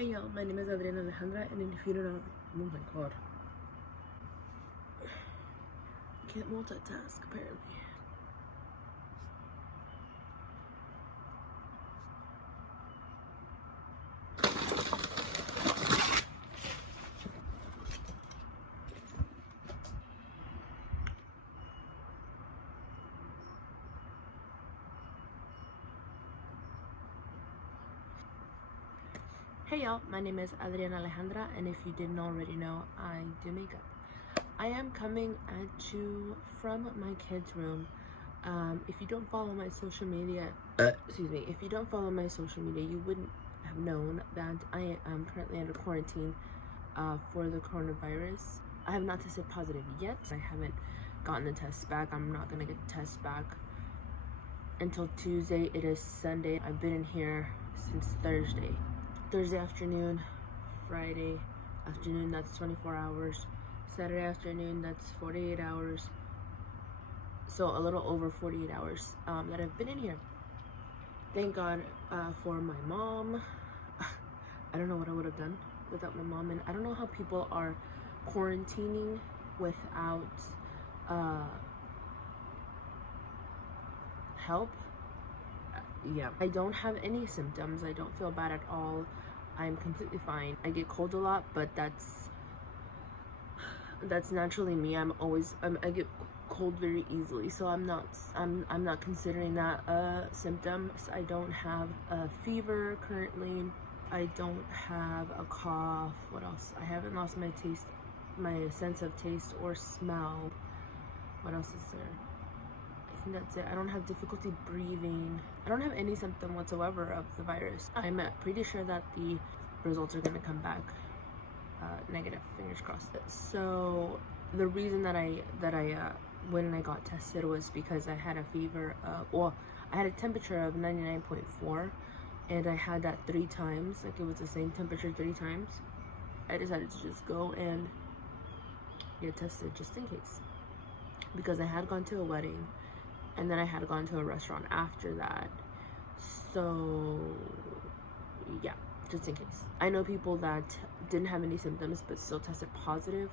Hey y'all, my name is Adriana Alejandra, and if you don't know, oh my god, I can't multitask apparently. Hey y'all, my name is Adriana Alejandra, and if you didn't already know, I do makeup. I am coming at you from my kids' room. If you don't follow my social media, if you don't follow my social media, you wouldn't have known that I am currently under quarantine for the coronavirus. I have not tested positive yet. I haven't gotten the test back. I'm not gonna get the test back until Tuesday. It is Sunday. I've been in here since Thursday afternoon, Friday afternoon, that's 24 hours, Saturday afternoon, that's 48 hours, so a little over 48 hours that I've been in here. Thank God for my mom. I don't know what I would have done without my mom, and I don't know how people are quarantining without help. Yeah, I don't have any symptoms. I don't feel bad at all. I'm completely fine. I get cold a lot, but that's naturally me. I get cold very easily, so I'm not considering that a symptom. I don't have a fever currently. I don't have a cough. What else? I haven't lost my sense of taste or smell. What else is there? I think that's it. I don't have difficulty breathing. I don't have any symptom whatsoever of the virus. I'm pretty sure that the results are going to come back negative, fingers crossed. So the reason that I when I got tested was because I had a fever I had a temperature of 99.4, and I had that 3 times. Like, it was the same temperature 3 times. I decided to just go and get tested just in case, because I had gone to a wedding and then I had gone to a restaurant after that. So yeah, just in case. I know people that didn't have any symptoms but still tested positive,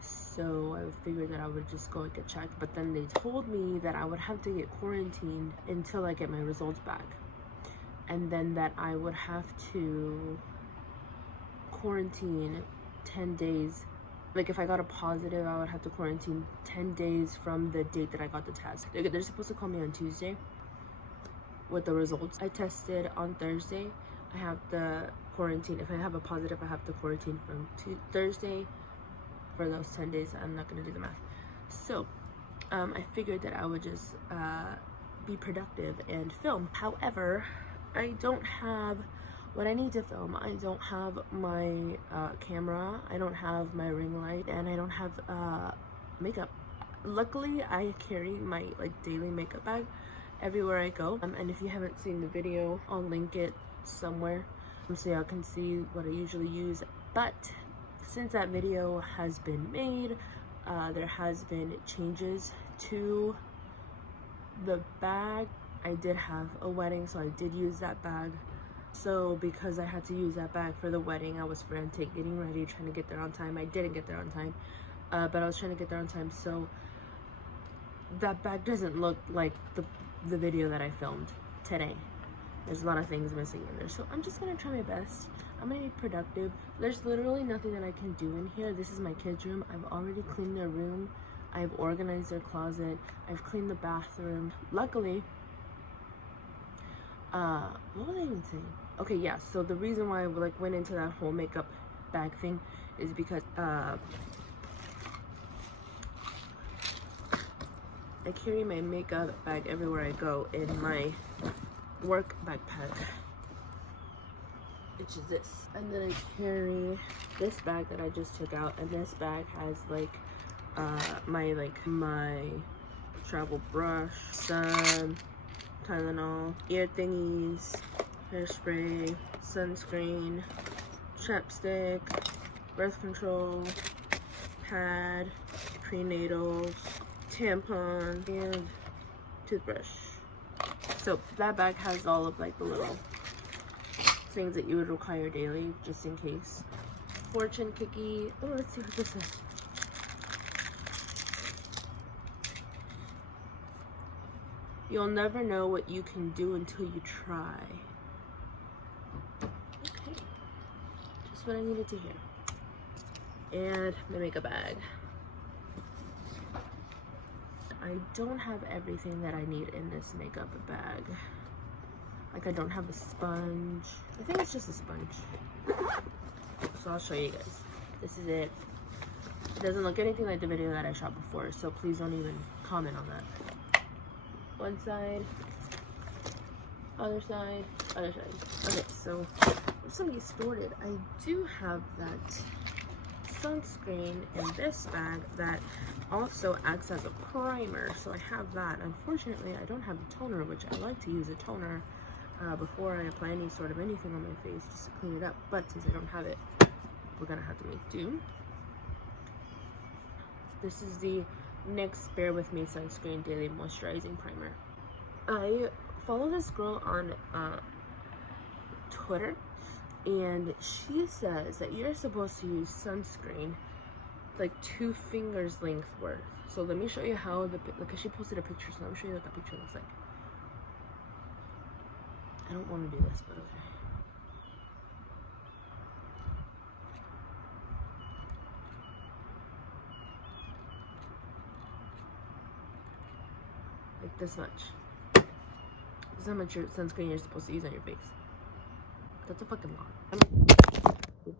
so I figured that I would just go and get checked. But then they told me that I would have to get quarantined until I get my results back, and then that I would have to quarantine 10 days. Like, if I got a positive, I would have to quarantine 10 days from the date that I got the test. They're supposed to call me on Tuesday with the results. I tested on Thursday. I have the quarantine. If I have a positive, I have to quarantine from Thursday for those 10 days. I'm not going to do the math. So I figured that I would just be productive and film. However, I don't have what I need to film. I don't have my camera, I don't have my ring light, and I don't have makeup. Luckily, I carry my daily makeup bag everywhere I go. And if you haven't seen the video, I'll link it somewhere so y'all can see what I usually use. But since that video has been made, there has been changes to the bag. I did have a wedding, so I did use that bag. So because I had to use that bag for the wedding, I was frantic, getting ready, trying to get there on time. I didn't get there on time, but I was trying to get there on time. So that bag doesn't look like the video that I filmed today. There's a lot of things missing in there. So I'm just gonna try my best. I'm gonna be productive. There's literally nothing that I can do in here. This is my kids' room. I've already cleaned their room. I've organized their closet. I've cleaned the bathroom. Luckily, what was I even saying? Okay, yeah, so the reason why I went into that whole makeup bag thing is because I carry my makeup bag everywhere I go in my work backpack, which is this. And then I carry this bag that I just took out, and this bag has my travel brush, some Tylenol, ear thingies, hairspray, sunscreen, chapstick, birth control, pad, prenatals, tampon, and toothbrush. So that bag has all of the little things that you would require daily, just in case. Fortune cookie. Oh, let's see what this is. You'll never know what you can do until you try. Okay. Just what I needed to hear. And my makeup bag. I don't have everything that I need in this makeup bag. Like, I don't have a sponge. I think it's just a sponge. So I'll show you guys. This is it. It doesn't look anything like the video that I shot before, so please don't even comment on that. One side, other side, other side. Okay, so I'm just gonna get started. I do have that sunscreen in this bag that also acts as a primer, so I have that. Unfortunately, I don't have a toner, which I like to use a toner before I apply any sort of anything on my face just to clean it up, but since I don't have it, we're gonna have to make do. This is the NYX Bear With Me Sunscreen Daily Moisturizing Primer. I follow this girl on Twitter, and she says that you're supposed to use sunscreen like 2 fingers length worth. So let me show you how like she posted a picture, so let me show you what that picture looks like. I don't want to do this, but okay. Like this much. This is how much sunscreen you're supposed to use on your face. That's a fucking lot. Oops.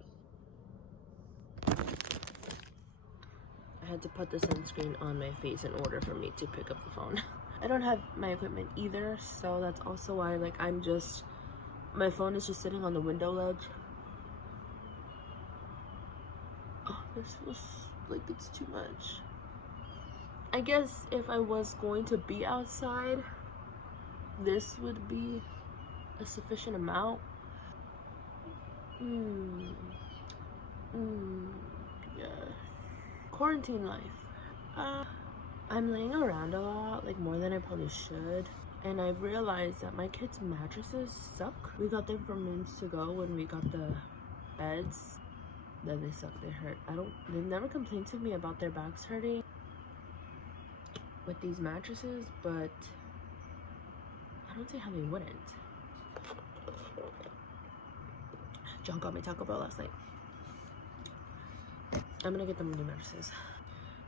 I had to put the sunscreen on my face in order for me to pick up the phone. I don't have my equipment either, so that's also why, like, my phone is just sitting on the window ledge. Oh, this feels like it's too much. I guess if I was going to be outside, this would be a sufficient amount. Yeah. Quarantine life. I'm laying around a lot, like more than I probably should. And I've realized that my kids' mattresses suck. We got them from months ago when we got the beds. That they suck, they hurt. They've never complained to me about their backs hurting with these mattresses, but I don't see how they wouldn't. John got me Taco Bell last night. I'm gonna get them new mattresses.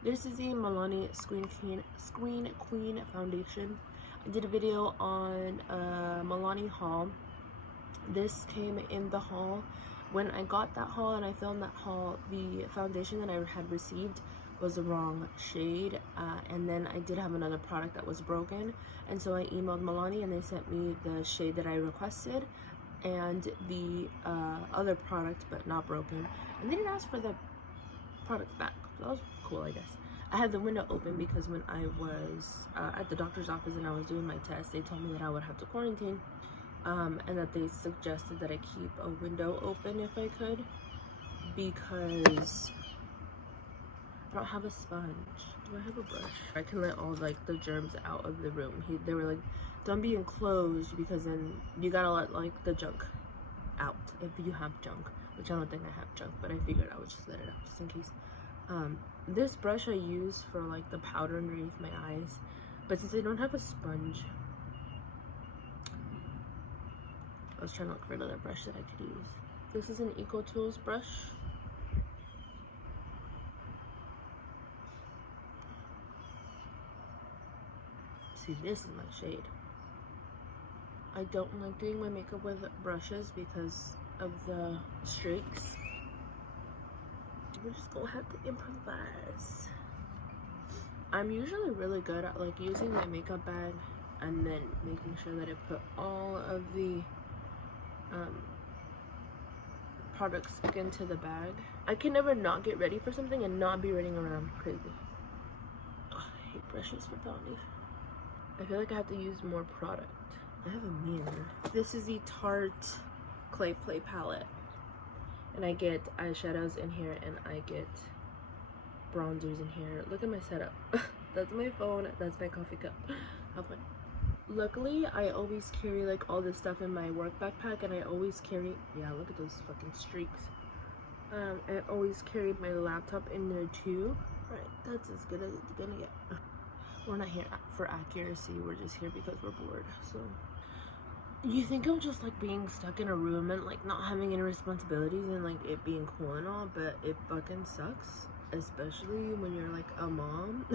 This is the Milani Screen Queen Foundation. I did a video on Milani haul. This came in the haul. When I got that haul and I filmed that haul, the foundation that I had received was the wrong shade, and then I did have another product that was broken, and so I emailed Milani and they sent me the shade that I requested and the other product but not broken, and they didn't ask for the product back, so that was cool, I guess. I had the window open because when I was at the doctor's office and I was doing my test, they told me that I would have to quarantine, and that they suggested that I keep a window open if I could, because I don't have a sponge. Do I have a brush? I can let all like the germs out of the room. They were like, don't be enclosed because then you gotta let like the junk out if you have junk, which I don't think I have junk, but I figured I would just let it out just in case. This brush I use for like the powder underneath my eyes, but since I don't have a sponge, I was trying to look for another brush that I could use. This is an Eco Tools brush. See, this is my shade. I don't like doing my makeup with brushes because of the streaks. We're just gonna have to improvise. I'm usually really good at like using my makeup bag and then making sure that I put all of the products into the bag. I can never not get ready for something and not be running around crazy. Oh, I hate brushes for foundation. I feel like I have to use more product. I have a mirror. This is the Tarte Clay Play palette. And I get eyeshadows in here and I get bronzers in here. Look at my setup. That's my phone. That's my coffee cup. How fun. Luckily, I always carry like all this stuff in my work backpack, and I always carry, yeah, look at those fucking streaks. I always carry my laptop in there too. Right, that's as good as it's gonna get. We're not here for accuracy, we're just here because we're bored. So you think of just like being stuck in a room and like not having any responsibilities and like it being cool and all, but it fucking sucks, especially when you're like a mom.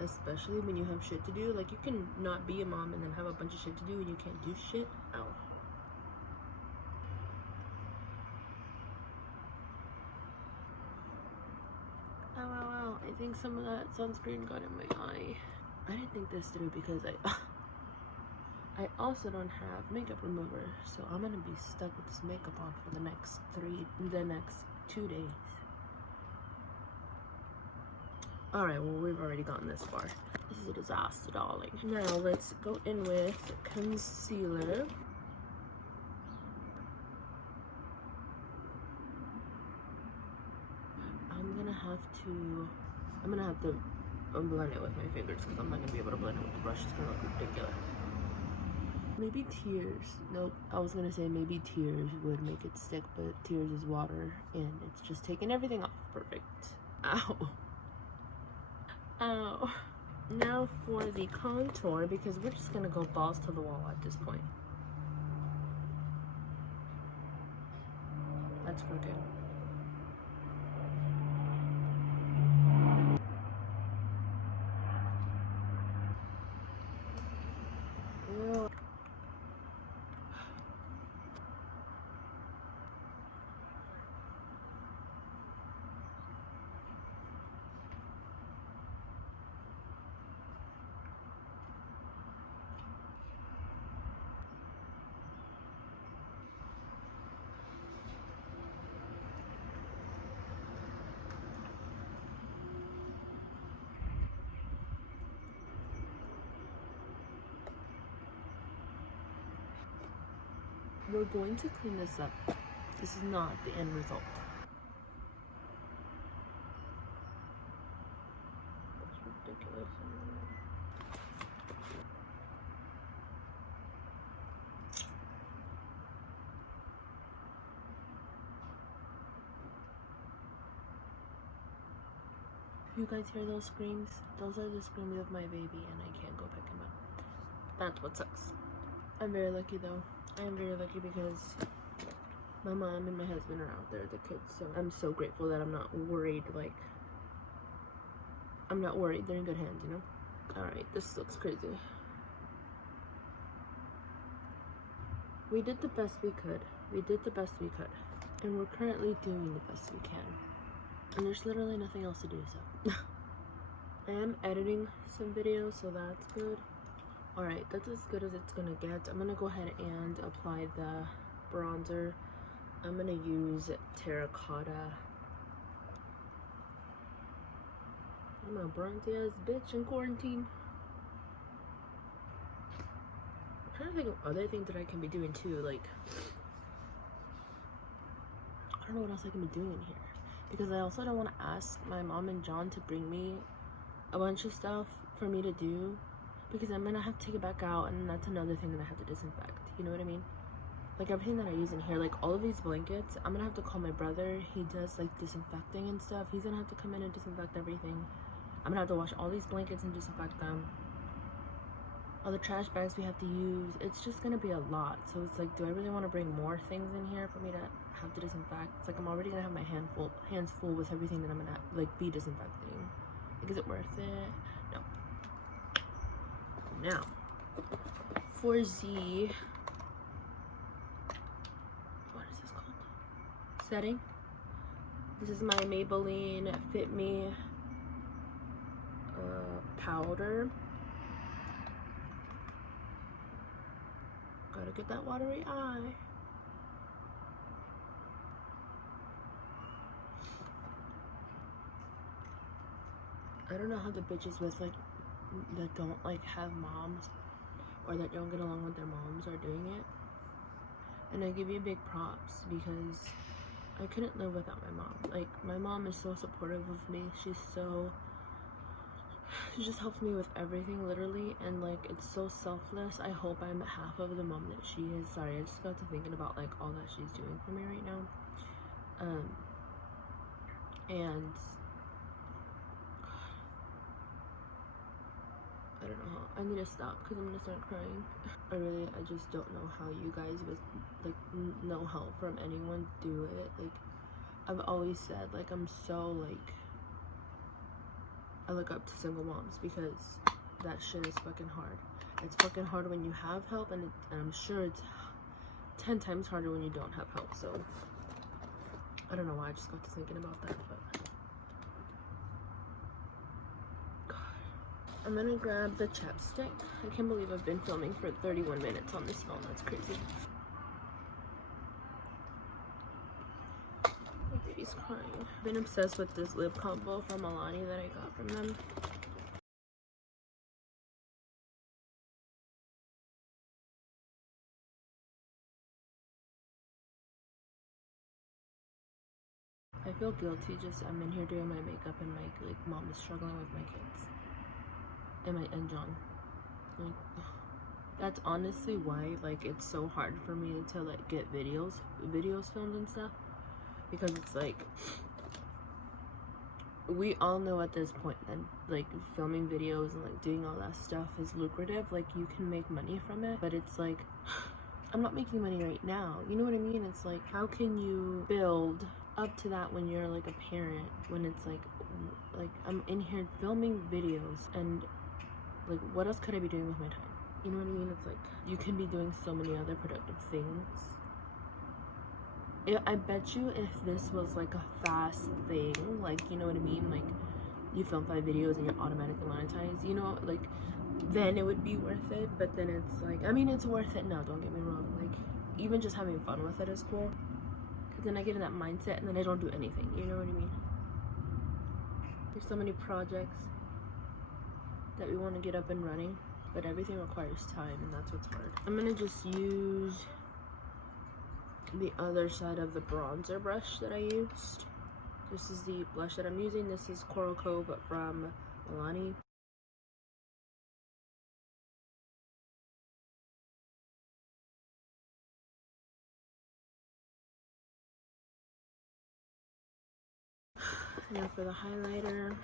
Especially when you have shit to do. Like, you can not be a mom and then have a bunch of shit to do and you can't do shit. Ow. Ow, ow, ow. I think some of that sunscreen got in my eye. I didn't think this through because I also don't have makeup remover, so I'm gonna be stuck with this makeup on for the next 2 days. Alright, well, we've already gotten this far. This is a disaster, darling. Now, let's go in with concealer. I'm gonna have to blend it with my fingers because I'm not gonna be able to blend it with the brush. It's gonna look ridiculous. Maybe tears. Nope, I was gonna say maybe tears would make it stick, but tears is water and it's just taking everything off. Perfect. Ow. Ow. Now for the contour, because we're just gonna go balls to the wall at this point. That's crooked. Ew. We're going to clean this up. This is not the end result. That's ridiculous. You guys hear those screams? Those are the screams of my baby and I can't go pick him up. That's what sucks. I'm very lucky though. I am very lucky because my mom and my husband are out there, the kids, so I'm so grateful that I'm not worried, like, I'm not worried, they're in good hands, you know? Alright, this looks crazy. We did the best we could. And we're currently doing the best we can. And there's literally nothing else to do, so. I am editing some videos, so that's good. Alright, that's as good as it's gonna get. I'm gonna go ahead and apply the bronzer. I'm gonna use Terracotta. I'm a bronzy ass bitch in quarantine. I'm trying to think of other things that I can be doing too. Like, I don't know what else I can be doing here. Because I also don't want to ask my mom and John to bring me a bunch of stuff for me to do. Because I'm gonna have to take it back out, and that's another thing that I have to disinfect. You know what I mean? Like, everything that I use in here, like all of these blankets, I'm gonna have to call my brother. He does like disinfecting and stuff. He's gonna have to come in and disinfect everything. I'm gonna have to wash all these blankets and disinfect them. All the trash bags we have to use. It's just gonna be a lot. So it's like, do I really want to bring more things in here for me to have to disinfect? It's like I'm already gonna have my hands full with everything that I'm gonna like be disinfecting. Like, is it worth it? No. Now, for the, what is this called? Setting. This is my Maybelline Fit Me powder. Gotta get that watery eye. I don't know how the bitches with like that don't like have moms or that don't get along with their moms are doing it. And I give you big props because I couldn't live without my mom. Like, my mom is so supportive of me. She just helps me with everything, literally, and like it's so selfless. I hope I'm half of the mom that she is. Sorry, I just got to thinking about like all that she's doing for me right now. And I don't know how. I need to stop because I'm gonna start crying. I just don't know how you guys with like no help from anyone do it. Like I've always said, like I'm so like I look up to single moms because that shit is fucking hard. It's fucking hard when you have help, and I'm sure it's 10 times harder when you don't have help. So I don't know why I just got to thinking about that, but God. I'm gonna grab the chapstick. I can't believe I've been filming for 31 minutes on this phone. That's crazy. My baby's crying. I've been obsessed with this lip combo from Alani that I got from them. I feel guilty just I'm in here doing my makeup and my like mom is struggling with my kids and John. Like that's honestly why like it's so hard for me to like get videos filmed and stuff, because it's like we all know at this point that like filming videos and like doing all that stuff is lucrative. Like you can make money from it, but it's like I'm not making money right now, you know what I mean? It's like how can you build up to that when you're like a parent, when it's like I'm in here filming videos, and like what else could I be doing with my time? You know what I mean? It's like you can be doing so many other productive things. I bet you if this was like a fast thing, like, you know what I mean, like you film 5 videos and you're automatically monetized, you know, like then it would be worth it. But then it's like, I mean, it's worth it now, don't get me wrong, like even just having fun with it is cool, because then I get in that mindset and then I don't do anything, you know what I mean? There's so many projects that we want to get up and running, but everything requires time, and that's what's hard. I'm gonna just use the other side of the bronzer brush that I used. This is the blush that I'm using. This is Coral Cove from Alani. Now for the highlighter,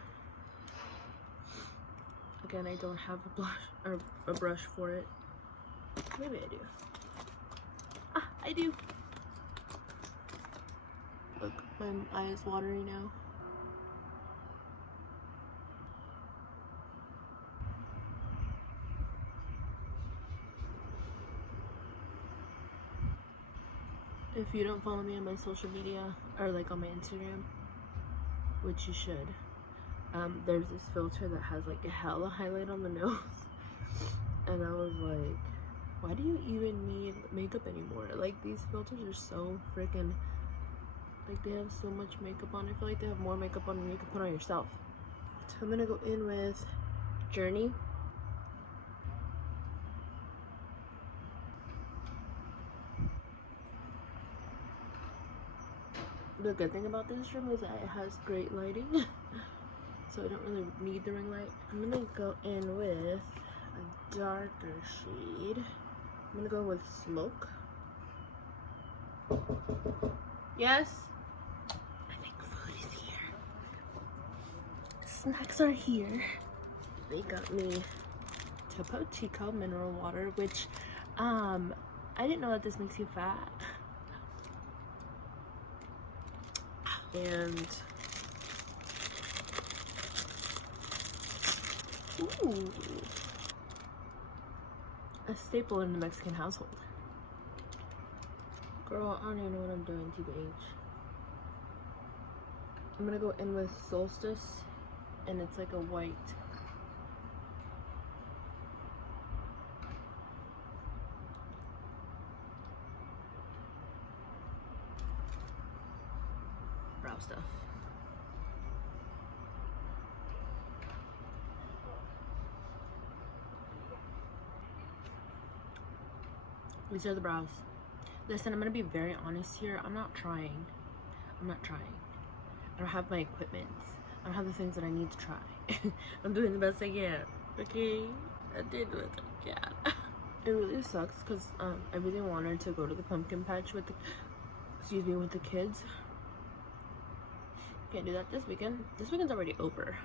again, I don't have a blush or a brush for it. Maybe I do. Ah, I do. Look, my eye is watery now. If you don't follow me on my social media or like on my Instagram, which you should, there's this filter that has like a hella highlight on the nose, and I was like, why do you even need makeup anymore? Like these filters are so freaking, like they have so much makeup on. I feel like they have more makeup on than you can put on yourself. So I'm gonna go in with Journey. The good thing about this room is that it has great lighting, so I don't really need the ring light. I'm gonna go in with a darker shade. I'm gonna go with Smoke. Yes? I think food is here. Snacks are here. They got me Topo Chico mineral water, which I didn't know that this makes you fat. And ooh, a staple in the Mexican household. Girl, I don't even know what I'm doing, TBH. I'm gonna go in with Solstice, and it's like a white. Brow stuff. These are the brows. Listen, I'm gonna be very honest here. I'm not trying. I don't have my equipment. I don't have the things that I need to try. I'm doing the best I can, okay? I did the best I can. It really sucks because I really wanted to go to the pumpkin patch with the, with the kids. Can't do that this weekend. This weekend's already over.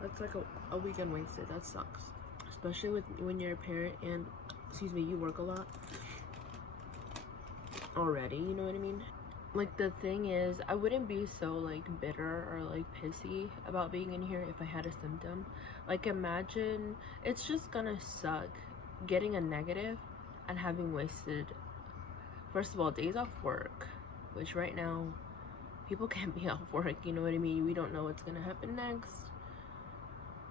That's like a weekend wasted. That sucks. Especially when you're a parent and, you work a lot already, you know what I mean? Like, the thing is, I wouldn't be so like bitter or like pissy about being in here if I had a symptom. Like, imagine, it's just gonna suck getting a negative and having wasted, first of all, days off work, which right now people can't be off work, you know what I mean? We don't know what's gonna happen next.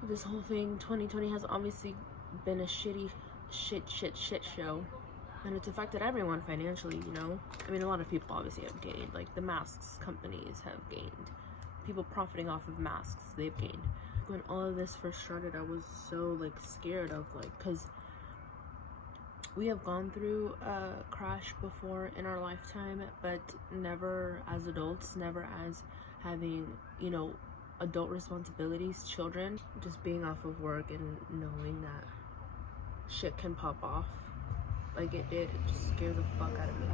This whole thing, 2020 has obviously been a shit show, and it's affected everyone financially, you know? I mean, a lot of people obviously have gained, like the masks companies have gained. People profiting off of masks, they've gained. When all of this first started, I was so like scared of like, because we have gone through a crash before in our lifetime, but never as adults, never as having, you know, adult responsibilities, children. Just being off of work and knowing that shit can pop off like it did, it just scares the fuck out of me.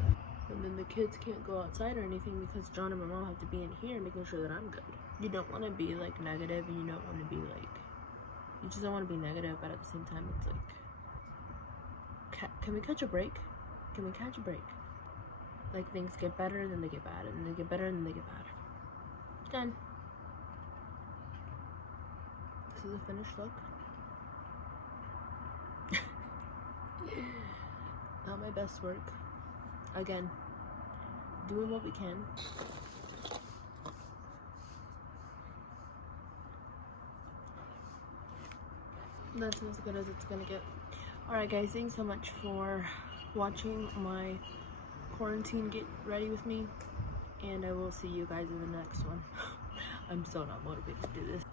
And then the kids can't go outside or anything because John and my mom have to be in here making sure that I'm good. You don't want to be like negative, and you don't want to be like, you just don't want to be negative, but at the same time it's like, can we catch a break? Can we catch a break? Like, things get better, then they get bad, and they get better, and then they get bad. Done. This is a finished look. Not my best work. Again, doing what we can. That's as good as it's gonna get. Alright guys, thanks so much for watching my quarantine get ready with me, and I will see you guys in the next one. I'm so not motivated to do this.